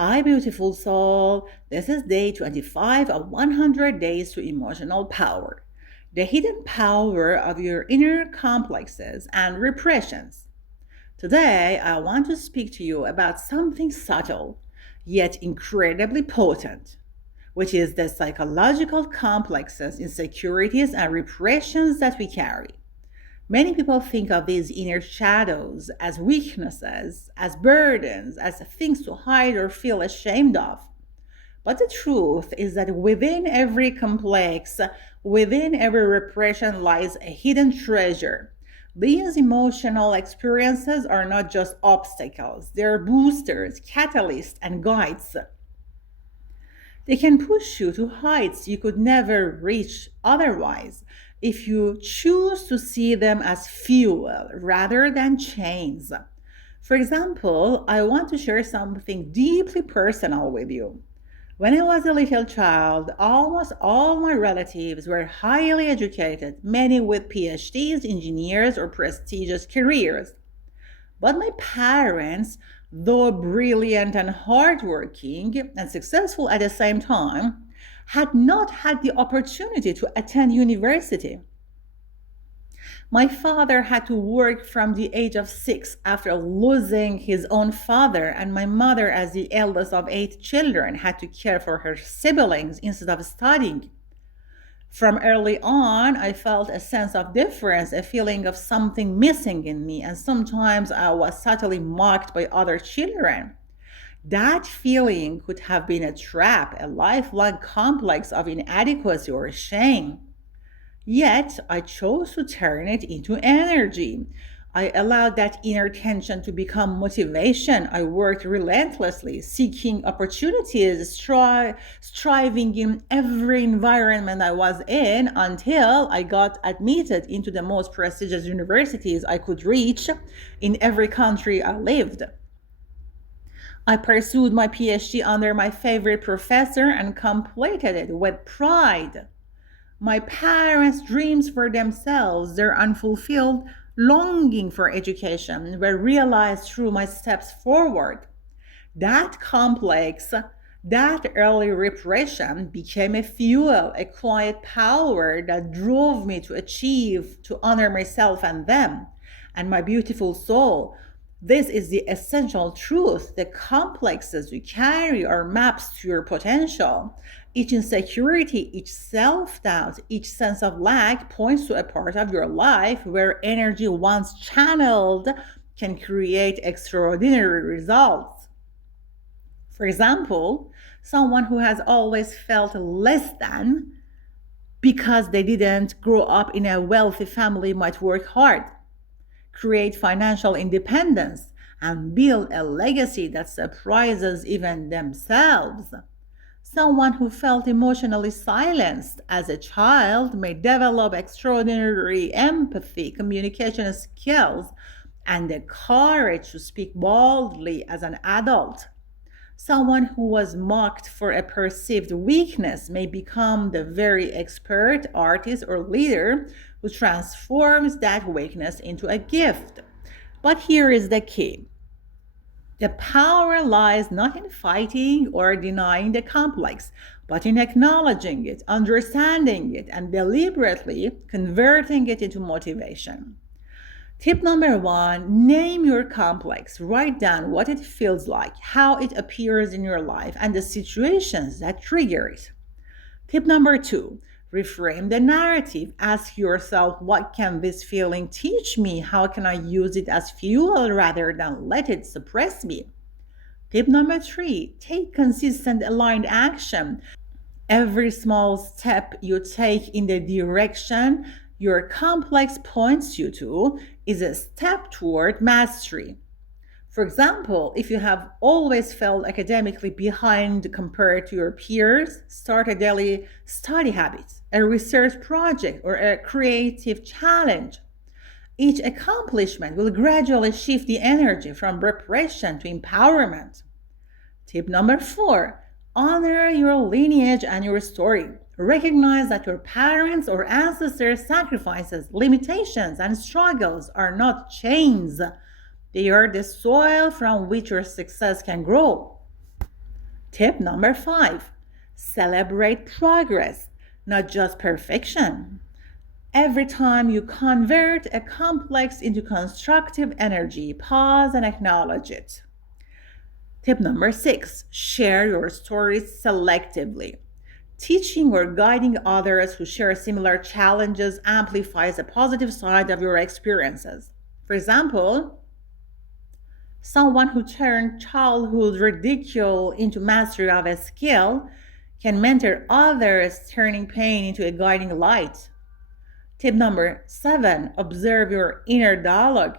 Hi, beautiful soul. This is day 25 of 100 Days to Emotional Power. The hidden power of your inner complexes and repressions. Today, I want to speak to you about something subtle, yet incredibly potent, which is the psychological complexes, insecurities, and repressions that we carry. Many people think of these inner shadows as weaknesses, as burdens, as things to hide or feel ashamed of. But the truth is that within every complex, within every repression lies a hidden treasure. These emotional experiences are not just obstacles, they're boosters, catalysts, and guides. They can push you to heights you could never reach otherwise if you choose to see them as fuel rather than chains. For example, I want to share something deeply personal with you. When I was a little child, almost all my relatives were highly educated, many with PhDs, engineers, or prestigious careers. But my parents, though brilliant and hardworking and successful at the same time, had not had the opportunity to attend university. My father had to work from the age of 6 after losing his own father, and my mother, as the eldest of 8 children, had to care for her siblings instead of studying. From early on, I felt a sense of difference, a feeling of something missing in me, and sometimes I was subtly mocked by other children. That feeling could have been a trap, a lifelong complex of inadequacy or shame. Yet I chose to turn it into energy. I allowed that inner tension to become motivation. I worked relentlessly, seeking opportunities, striving in every environment I was in until I got admitted into the most prestigious universities I could reach in every country I lived. I pursued my PhD under my favorite professor and completed it with pride. My parents' dreams for themselves, their unfulfilled longing for education, were realized through my steps forward. That complex, that early repression became a fuel, a quiet power that drove me to achieve, to honor myself and them. And my beautiful soul, this is the essential truth. The complexes you carry are maps to your potential. Each insecurity, each self doubt, each sense of lack points to a part of your life where energy, once channeled, can create extraordinary results. For example, someone who has always felt less than because they didn't grow up in a wealthy family might work hard, create financial independence, and build a legacy that surprises even themselves. Someone who felt emotionally silenced as a child may develop extraordinary empathy, communication skills, and the courage to speak boldly as an adult. Someone who was mocked for a perceived weakness may become the very expert artist or leader who transforms that weakness into a gift. But here is the key: the power lies not in fighting or denying the complex, but in acknowledging it, understanding it, and deliberately converting it into motivation. Tip number one: name your complex. Write down what it feels like, how it appears in your life, and the situations that trigger it. Tip number two: reframe the narrative. Ask yourself, what can this feeling teach me? How can I use it as fuel rather than let it suppress me? Tip number three: take consistent, aligned action. Every small step you take in the direction your complex points you to is a step toward mastery. For example, if you have always felt academically behind compared to your peers, start a daily study habit, a research project, or a creative challenge. Each accomplishment will gradually shift the energy from repression to empowerment. Tip number four: honor your lineage and your story. Recognize that your parents' or ancestors' sacrifices, limitations, and struggles are not chains. They are the soil from which your success can grow. Tip number 5, celebrate progress, not just perfection. Every time you convert a complex into constructive energy, pause and acknowledge it. Tip number 6, share your stories selectively. Teaching or guiding others who share similar challenges amplifies the positive side of your experiences. For example, someone who turned childhood ridicule into mastery of a skill can mentor others, turning pain into a guiding light. Tip number 7, observe your inner dialogue.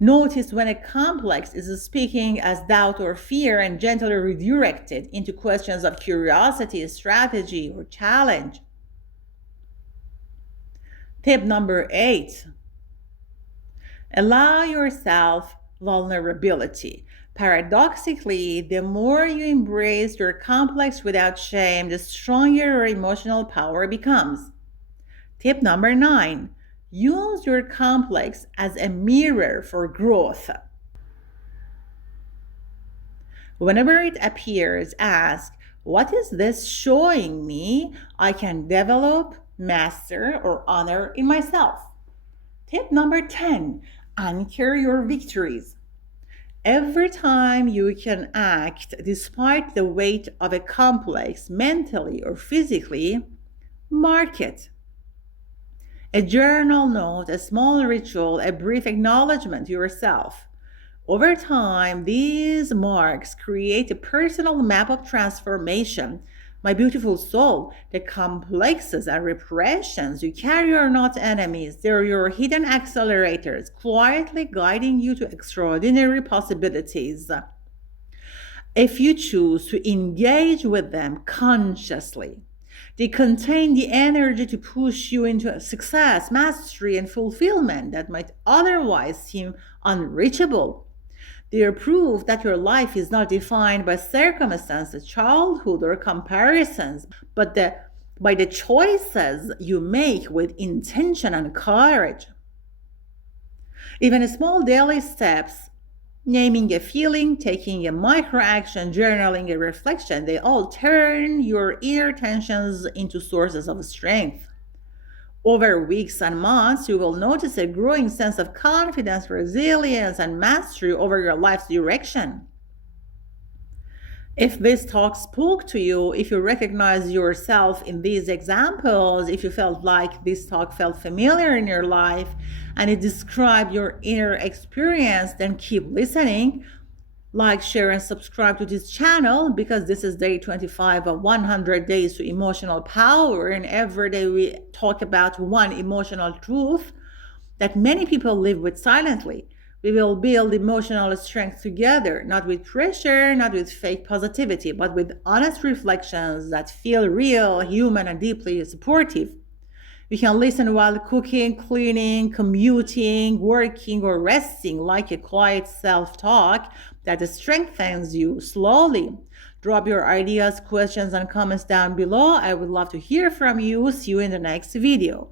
Notice when a complex is speaking as doubt or fear and gently redirect it into questions of curiosity, strategy, or challenge. Tip number 8, allow yourself vulnerability. Paradoxically, the more you embrace your complex without shame, the stronger your emotional power becomes. Tip number 9, use your complex as a mirror for growth. Whenever it appears, ask, what is this showing me I can develop, master, or honor in myself? Tip number 10, anchor your victories. Every time you can act despite the weight of a complex, mentally or physically, mark it. A journal note, a small ritual, a brief acknowledgement to yourself. Over time, these marks create a personal map of transformation. My beautiful soul, the complexes and repressions you carry are not enemies. They're your hidden accelerators, quietly guiding you to extraordinary possibilities. If you choose to engage with them consciously, they contain the energy to push you into success, mastery, and fulfillment that might otherwise seem unreachable. They are proof that your life is not defined by circumstances, childhood, or comparisons, but by the choices you make with intention and courage. Even small daily steps, naming a feeling, taking a micro action, journaling a reflection, they all turn your inner tensions into sources of strength. Over weeks and months, you will notice a growing sense of confidence, resilience, and mastery over your life's direction. If this talk spoke to you, if you recognize yourself in these examples, if you felt like this talk felt familiar in your life and it described your inner experience, then keep listening. Like, share, and subscribe to this channel because this is day 25 of 100 days to emotional power. And every day we talk about one emotional truth that many people live with silently. We will build emotional strength together, not with pressure, not with fake positivity, but with honest reflections that feel real, human, and deeply supportive. We can listen while cooking, cleaning, commuting, working, or resting, like a quiet self-talk that strengthens you slowly. Drop your ideas, questions, and comments down below. I would love to hear from you. See you in the next video.